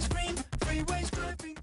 scream, freeways gripping.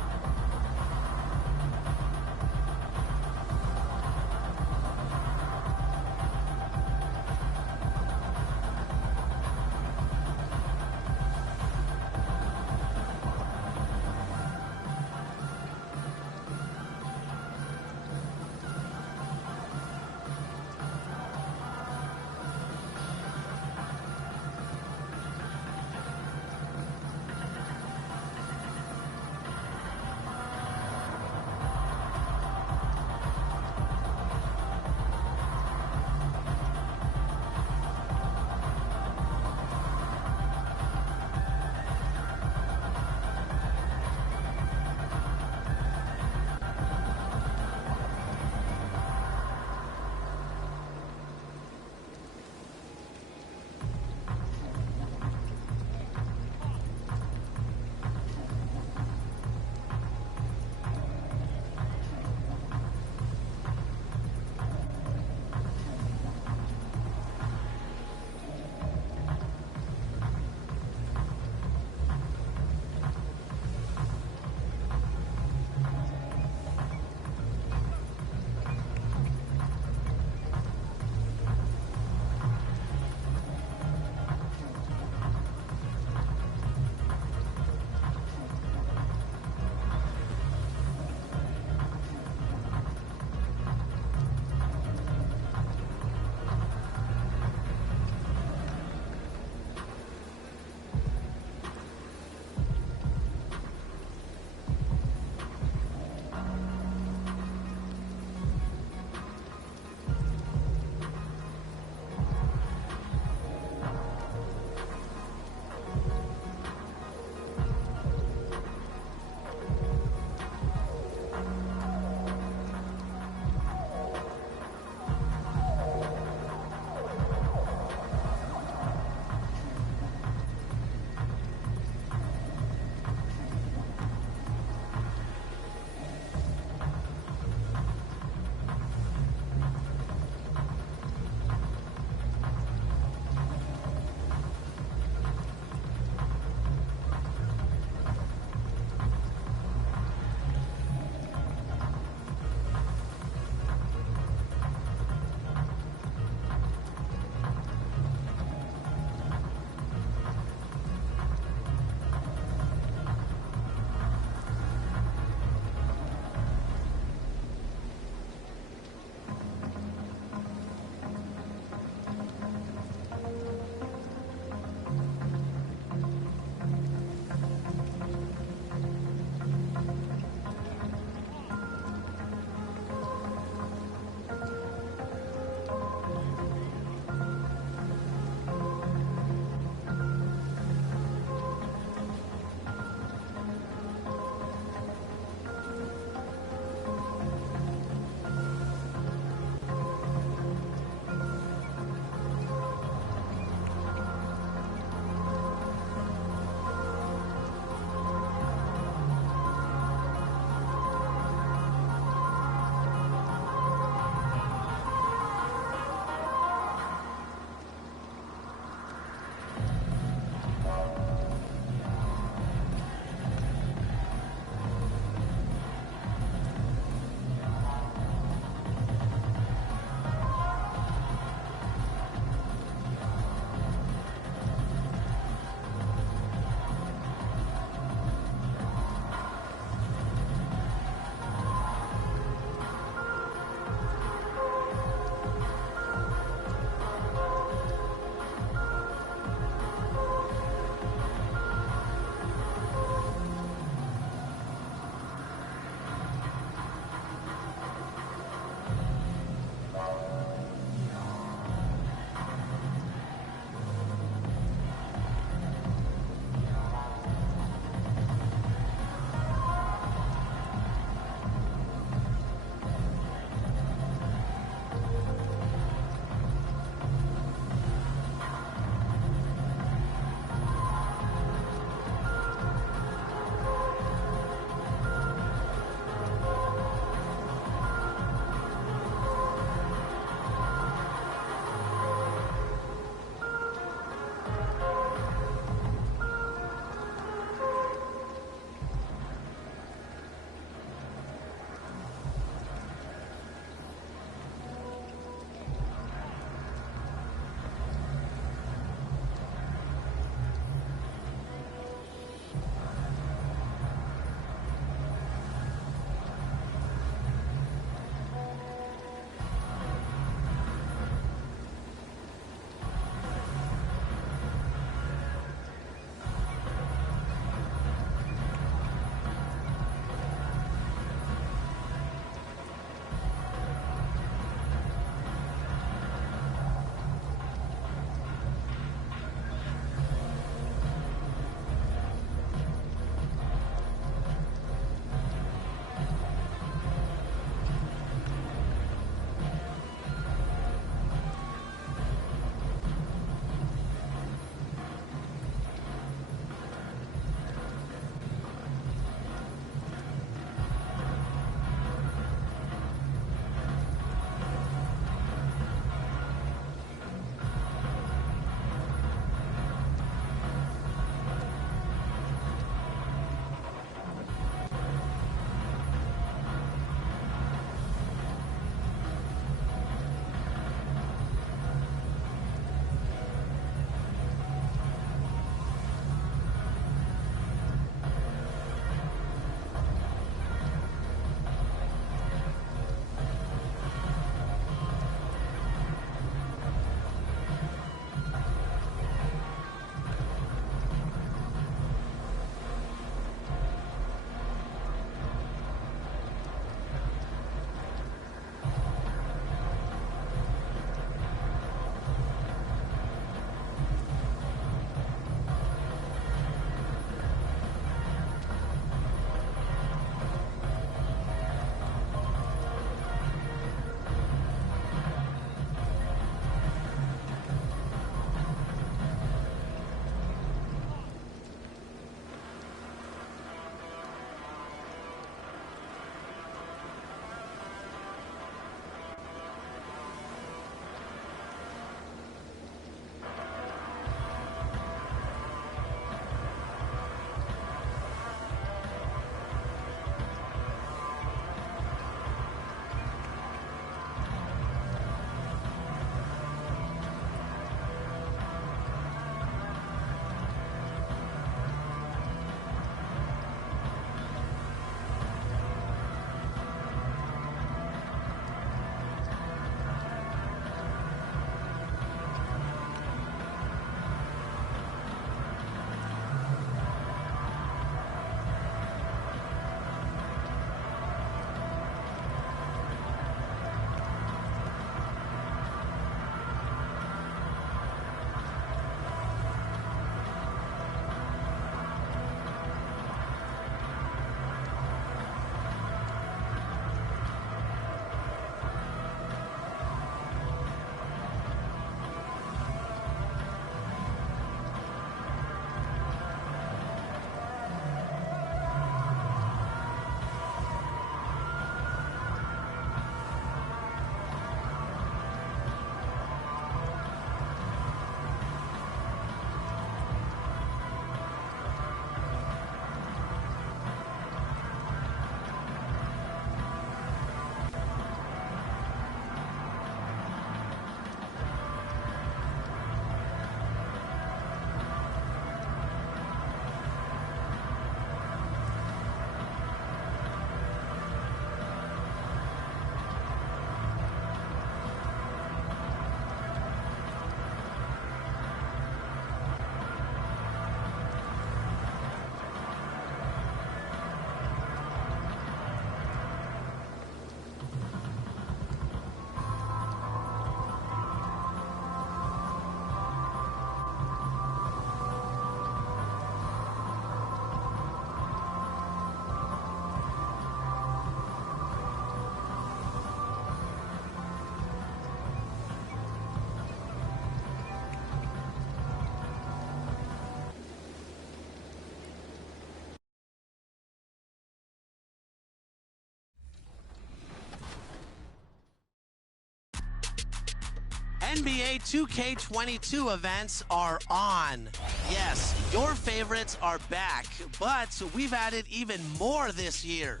NBA 2K22 events are on. Yes, your favorites are back, but we've added even more this year.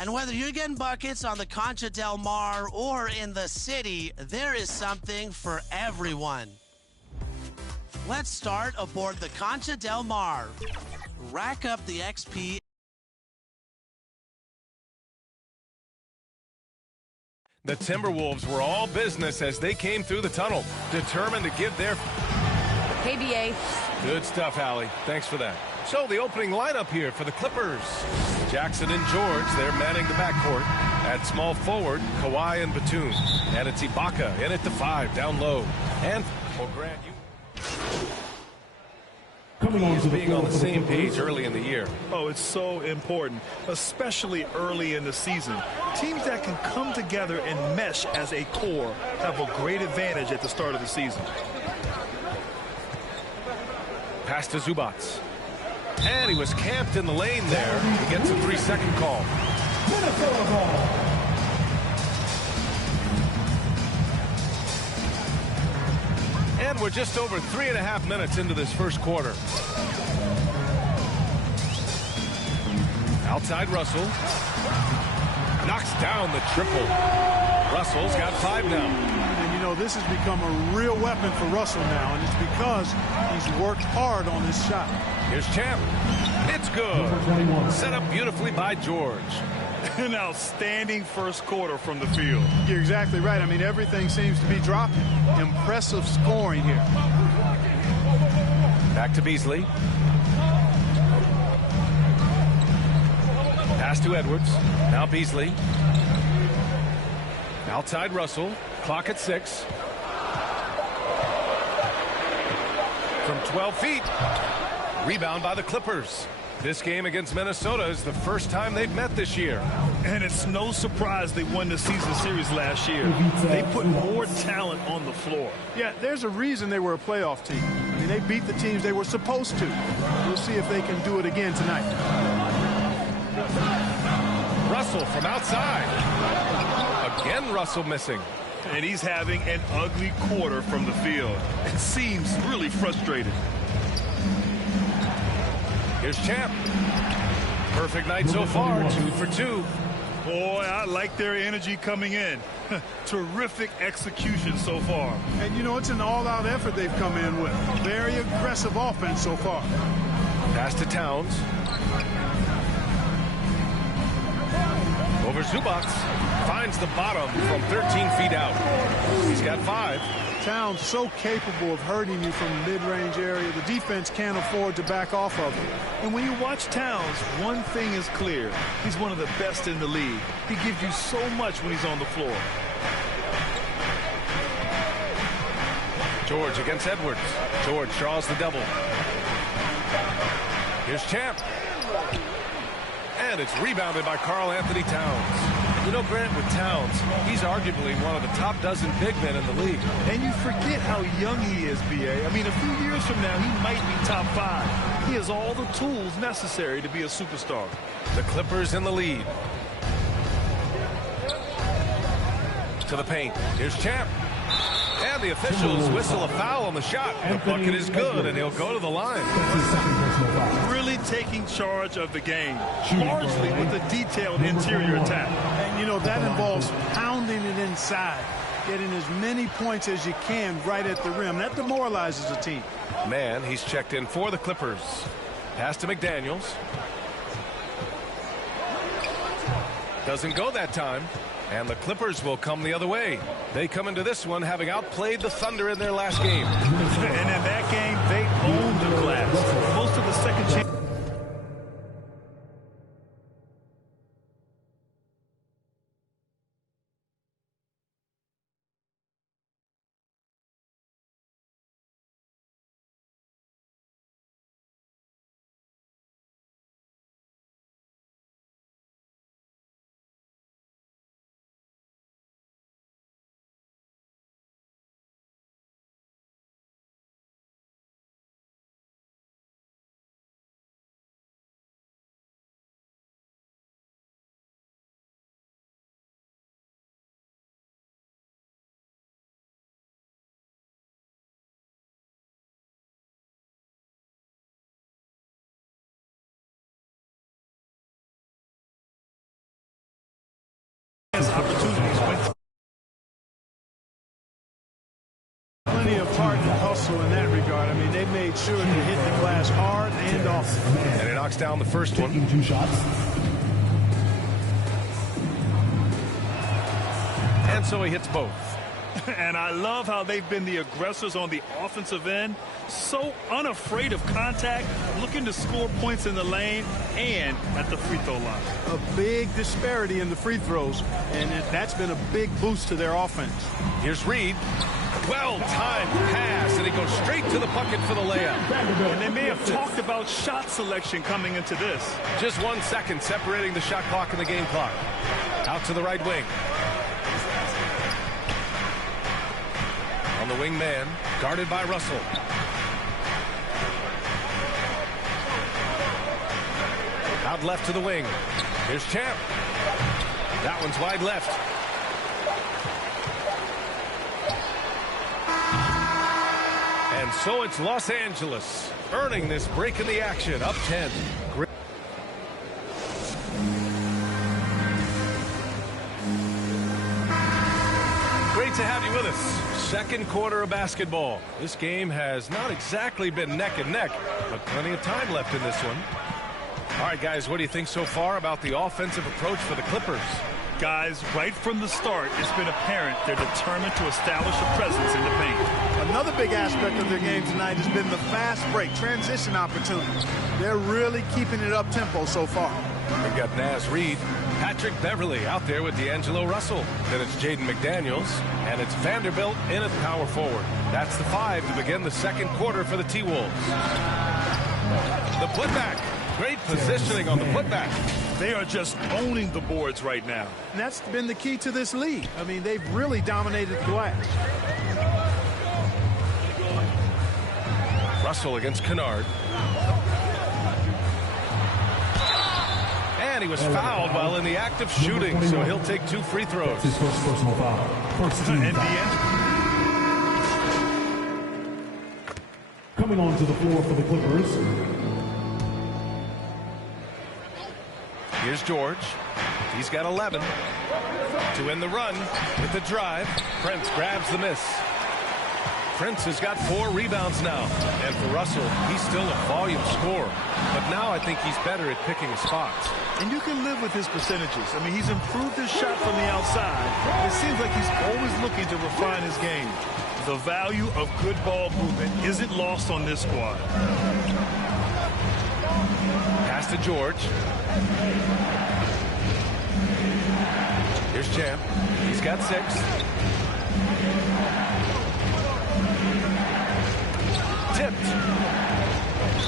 And whether you're getting buckets on the Concha Del Mar or in the city, there is something for everyone. Let's start aboard the Concha Del Mar. Rack up the XP. The Timberwolves were all business as they came through the tunnel, determined to give their... KBA. Good stuff, Allie. Thanks for that. So the opening lineup here for the Clippers. Jackson and George, they're manning the backcourt. At small forward, Kawhi and Batum. And it's Ibaka in at the 5, down low. And, well, Grant, he is being on the same page early in the year. Oh, it's so important, especially early in the season. Teams that can come together and mesh as a core have a great advantage at the start of the season. Pass to Zubats. And he was camped in the lane there. He gets a 3-second call. Minnesota ball. And we're just over 3.5 minutes into this first quarter. Outside Russell. Knocks down the triple. Russell's got 5 now. And you know, this has become a real weapon for Russell now, and it's because he's worked hard on his shot. Here's Champ. It's good. Set up beautifully by George. An outstanding first quarter from the field. You're exactly right. I mean, everything seems to be dropping. Impressive scoring here. Back to Beasley. Pass to Edwards. Now Beasley. Outside Russell. Clock at 6. From 12 feet. Rebound by the Clippers. This game against Minnesota is the first time they've met this year. And it's no surprise they won the season series last year. They put more talent on the floor. Yeah, there's a reason they were a playoff team. I mean, they beat the teams they were supposed to. We'll see if they can do it again tonight. Russell from outside. Again, Russell missing. And he's having an ugly quarter from the field. It seems really frustrated. Here's Champ. Perfect night so far, 2 for 2. Boy, I like their energy coming in. Terrific execution so far. And, you know, it's an all-out effort they've come in with. Very aggressive offense so far. Pass to Towns. Over Zubats. Finds the bottom from 13 feet out. He's got 5. Towns so capable of hurting you from the mid-range area. The defense can't afford to back off of him. And when you watch Towns, one thing is clear. He's one of the best in the league. He gives you so much when he's on the floor. George against Edwards. George draws the double. Here's Champ. And it's rebounded by Karl Anthony Towns. You know, Grant, with Towns, he's arguably one of the top dozen big men in the league. And you forget how young he is, B.A. I mean, a few years from now, he might be top 5. He has all the tools necessary to be a superstar. The Clippers in the lead. To the paint. Here's Champ. And the officials whistle a foul on the shot. The bucket is good, and he'll go to the line. Really taking charge of the game, largely with a detailed interior attack. And, you know, that involves pounding it inside, getting as many points as you can right at the rim. That demoralizes a team. Man, he's checked in for the Clippers. Pass to McDaniels. Doesn't go that time. And the Clippers will come the other way. They come into this one having outplayed the Thunder in their last game. And in that game, they owned the glass. Most of the second chance. Plenty of heart and hustle in that regard. I mean, they made sure to hit the glass hard and often. And he knocks down the first one. Taking 2 shots. And so he hits both. And I love how they've been the aggressors on the offensive end. So unafraid of contact, looking to score points in the lane and at the free throw line. A big disparity in the free throws, and that's been a big boost to their offense. Here's Reed. Well-timed pass, and he goes straight to the bucket for the layup. And they may have talked about shot selection coming into this. Just 1 second separating the shot clock and the game clock. Out to the right wing. On the wing man, guarded by Russell. Out left to the wing. Here's Champ. That one's wide left. And so it's Los Angeles earning this break in the action, up 10. Great to have you with us. Second quarter of basketball. This game has not exactly been neck and neck, but plenty of time left in this one. All right, guys, what do you think so far about the offensive approach for the Clippers? Guys, right from the start, it's been apparent they're determined to establish a presence in the paint. Another big aspect of their game tonight has been the fast break, transition opportunities. They're really keeping it up-tempo so far. We've got Naz Reid, Patrick Beverly out there with D'Angelo Russell. Then it's Jaden McDaniels, and it's Vanderbilt in at power forward. That's the 5 to begin the second quarter for the T-Wolves. The putback. Great positioning on the putback. They are just owning the boards right now. And that's been the key to this league. I mean, they've really dominated the glass. Russell against Kennard. And he was fouled while in the act of shooting, so he'll take 2 free throws. His first personal foul. First team And foul. Coming onto the floor for the Clippers. Here's George. He's got 11. To win the run with the drive. Prince grabs the miss. Prince has got 4 rebounds now. And for Russell, he's still a volume scorer. But now I think he's better at picking his spots. And you can live with his percentages. I mean, he's improved his shot from the outside. It seems like he's always looking to refine his game. The value of good ball movement isn't lost on this squad. Pass to George. Here's Champ. He's got 6. Tipped.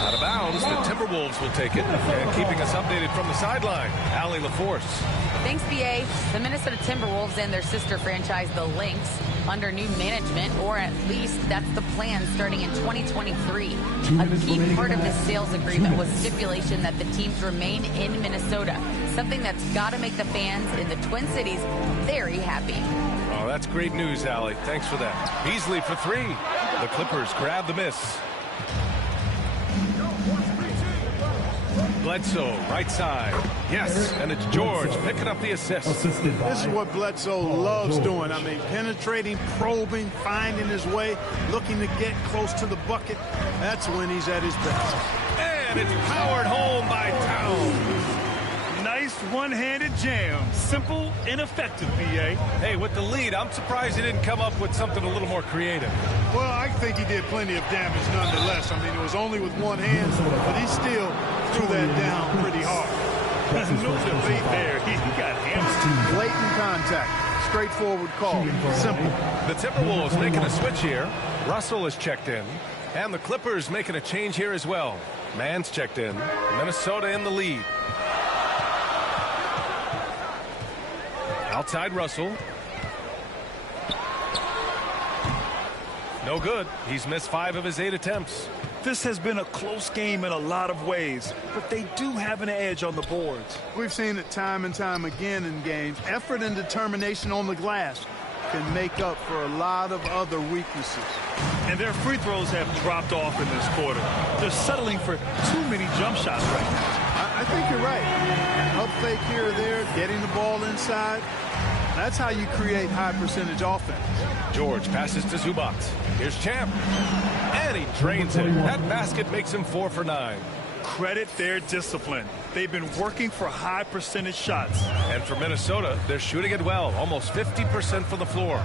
Out of bounds. The Timberwolves will take it. And keeping us updated from the sideline, Allie LaForce. Thanks, BA. The Minnesota Timberwolves and their sister franchise, the Lynx, under new management, or at least that's the plan starting in 2023. A key part of this sales agreement was stipulation that the teams remain in Minnesota, something that's got to make the fans in the Twin Cities very happy. Oh, that's great news, Allie. Thanks for that. Beasley for 3. The Clippers grab the miss. Bledsoe, right side. Yes, and it's George picking up the assist. This is what Bledsoe loves doing. I mean, penetrating, probing, finding his way, looking to get close to the bucket. That's when he's at his best. And it's powered home by Town. Nice one-handed jam. Simple and effective, BA. Hey, with the lead, I'm surprised he didn't come up with something a little more creative. Well, I think he did plenty of damage nonetheless. I mean, it was only with one hand, but he still threw that down pretty hard. No debate there. He got hammered. Blatant contact. Straightforward call. Simple. The Timberwolves making a switch here. Russell is checked in. And the Clippers making a change here as well. Mann's checked in. Minnesota in the lead. Outside Russell. No good. He's missed 5 of his 8 attempts. This has been a close game in a lot of ways, but they do have an edge on the boards. We've seen it time and time again in games. Effort and determination on the glass can make up for a lot of other weaknesses. And their free throws have dropped off in this quarter. They're settling for too many jump shots right now. I think you're right. Up fake here or there, getting the ball inside. That's how you create high percentage offense. George passes to Zubac. Here's Champ. And he drains it. That basket makes him 4 for 9. Credit their discipline. They've been working for high percentage shots. And for Minnesota, they're shooting it well, almost 50% from the floor.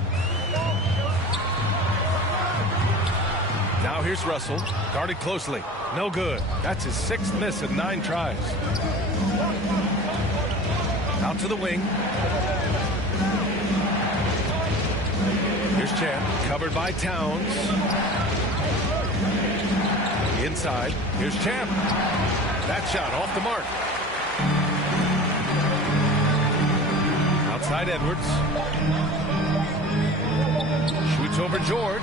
Now here's Russell, guarded closely. No good. That's his 6th miss in 9 tries. Out to the wing. Here's Champ, covered by Towns. Inside, here's Champ. That shot off the mark. Outside Edwards. Shoots over George.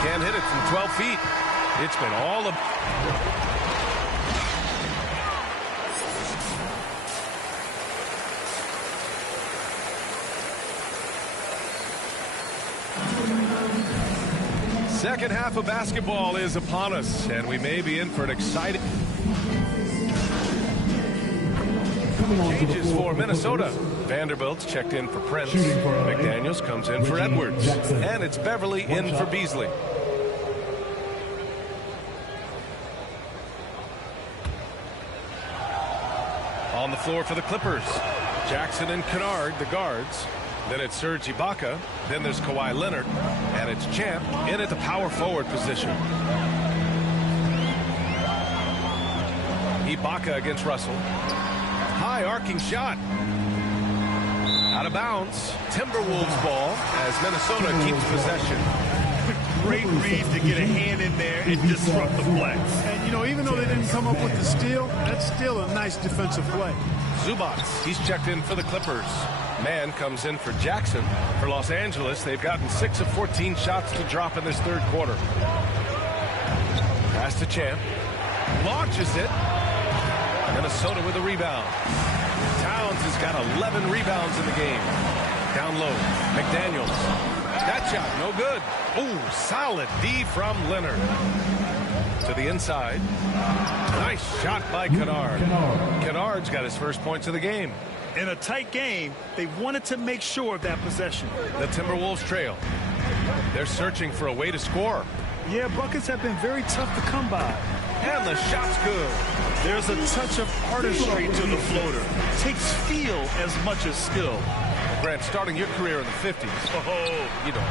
Can't hit it from 12 feet. It's been all of... Second half of basketball is upon us, and we may be in for an exciting... Changes for Minnesota. Vanderbilt's checked in for Prince. McDaniels comes in for Edwards. And it's Beverly in for Beasley. On the floor for the Clippers. Jackson and Kennard, the guards. Then it's Serge Ibaka. Then there's Kawhi Leonard. And it's Champ in at the power forward position. Ibaka against Russell. High arcing shot. Out of bounds. Timberwolves ball as Minnesota keeps possession. Great read to get a hand in there and disrupt the play. And, you know, even though they didn't come up with the steal, that's still a nice defensive play. Zubac, he's checked in for the Clippers. Mann comes in for Jackson. For Los Angeles, they've gotten 6 of 14 shots to drop in this third quarter. Pass to Champ. Launches it. Minnesota with a rebound. Towns has got 11 rebounds in the game. Down low. McDaniels. That shot, no good. Ooh, solid D from Leonard. To the inside. Nice shot by Kennard. Kennard's got his first points of the game. In a tight game, they wanted to make sure of that possession. The Timberwolves trail. They're searching for a way to score. Yeah, buckets have been very tough to come by. And the shot's good. There's a touch of artistry to the floater. Takes feel as much as skill. Grant, starting your career in the 50s. Oh, you know,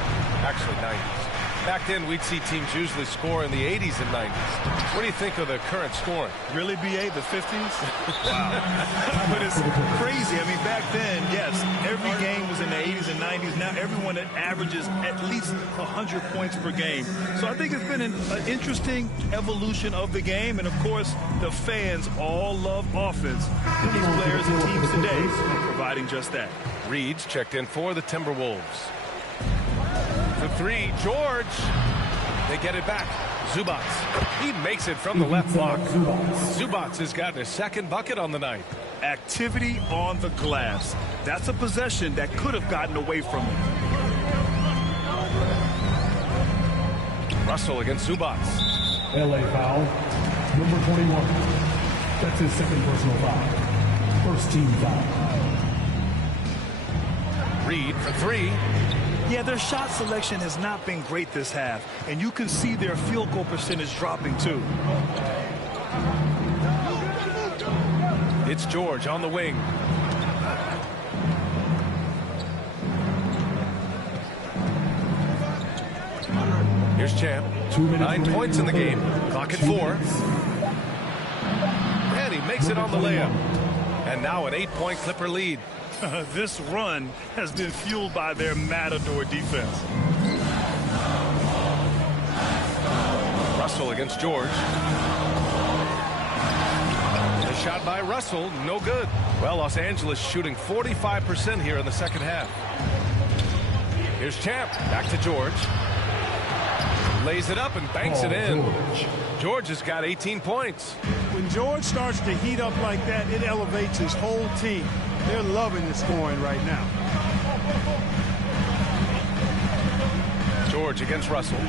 actually 90s. Back then, we'd see teams usually score in the 80s and 90s. What do you think of the current scoring? Really, BA, the 50s? Wow. But it's crazy. I mean, back then, yes, every game was in the 80s and 90s. Now everyone that averages at least 100 points per game. So I think it's been an interesting evolution of the game. And, of course, the fans all love offense. And these players and teams today are providing just that. Reed's checked in for the Timberwolves. For 3, George. They get it back. Zubac. He makes it from the left block. Zubac has gotten his 2nd bucket on the night. Activity on the glass. That's a possession that could have gotten away from him. Russell against Zubac. LA foul. Number 21. That's his 2nd personal foul. First team foul. Reed for 3. Yeah, their shot selection has not been great this half, and you can see their field goal percentage dropping too. It's George on the wing. Here's Champ. 9 points in the game. Clock at 4. And he makes it on the layup. And now an 8-point Clipper lead. This run has been fueled by their Matador defense. Russell against George. The shot by Russell, no good. Well, Los Angeles shooting 45% here in the second half. Here's Champ. Back to George. Lays it up and banks it in. George has got 18 points. When George starts to heat up like that, it elevates his whole team. They're loving the scoring right now. George against Russell.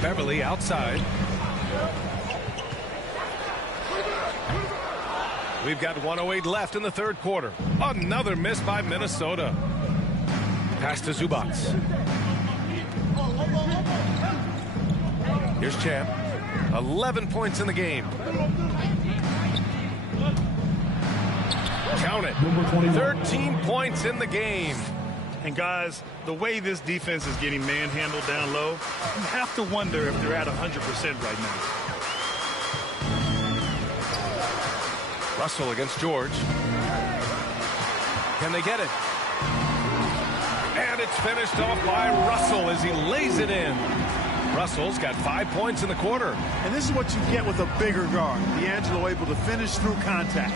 Beverly outside. We've got 1:08 left in the third quarter. Another miss by Minnesota. Pass to Zubac. Here's Champ. 11 points in the game. Count it. 13 points in the game. And guys, the way this defense is getting manhandled down low, you have to wonder if they're at 100% right now. Russell against George. Can they get it? And it's finished off by Russell as he lays it in. Russell's got 5 points in the quarter. And this is what you get with a bigger guard. D'Angelo able to finish through contact.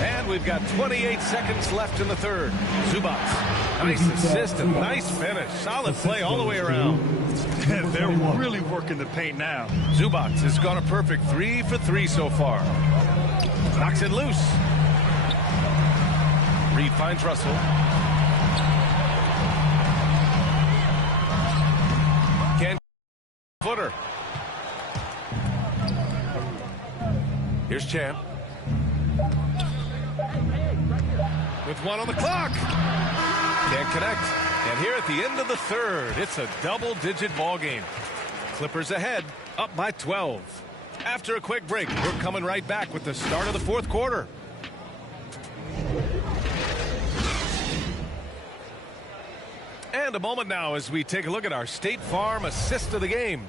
And we've got 28 seconds left in the third. Zubac. Nice assist and nice finish. Solid play all the way around. They're really working the paint now. Zubac has gone a perfect 3 for 3 so far. Knocks it loose. Reed finds Russell. Can't footer. Here's Champ. With 1 on the clock. Can't connect. And here at the end of the third, it's a double-digit ball game. Clippers ahead, up by 12. After a quick break, we're coming right back with the start of the fourth quarter. And a moment now as we take a look at our State Farm assist of the game.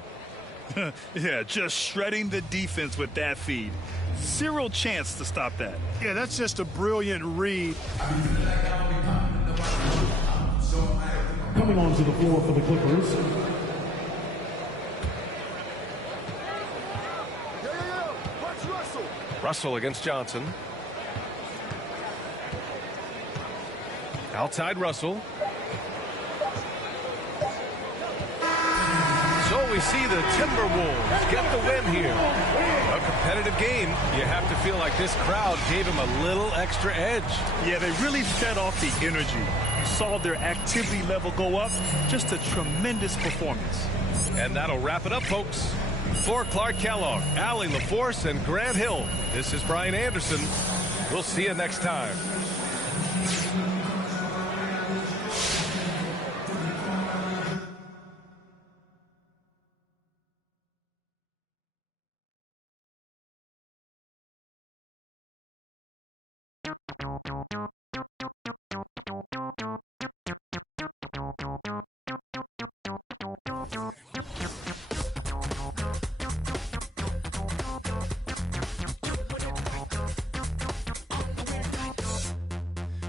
Yeah, just shredding the defense with that feed. Zero chance to stop that. Yeah, that's just a brilliant read. Coming onto the floor for the Clippers. Russell against Johnson. Outside Russell. So we see the Timberwolves get the win here. A competitive game. You have to feel like this crowd gave him a little extra edge. Yeah, they really fed off the energy. You saw their activity level go up. Just a tremendous performance. And that'll wrap it up, folks. For Clark Kellogg, Allie LaForce, and Grant Hill, this is Brian Anderson. We'll see you next time.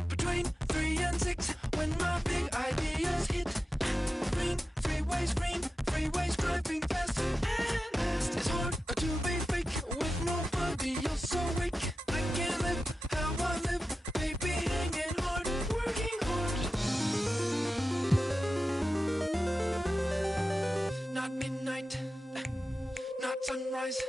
Between 3 and 6, when my big ideas hit. Green, freeways driving fast and fast. It's hard to be fake with nobody else awake. I can't live how I live, baby, hanging hard, working hard. Not midnight, not sunrise.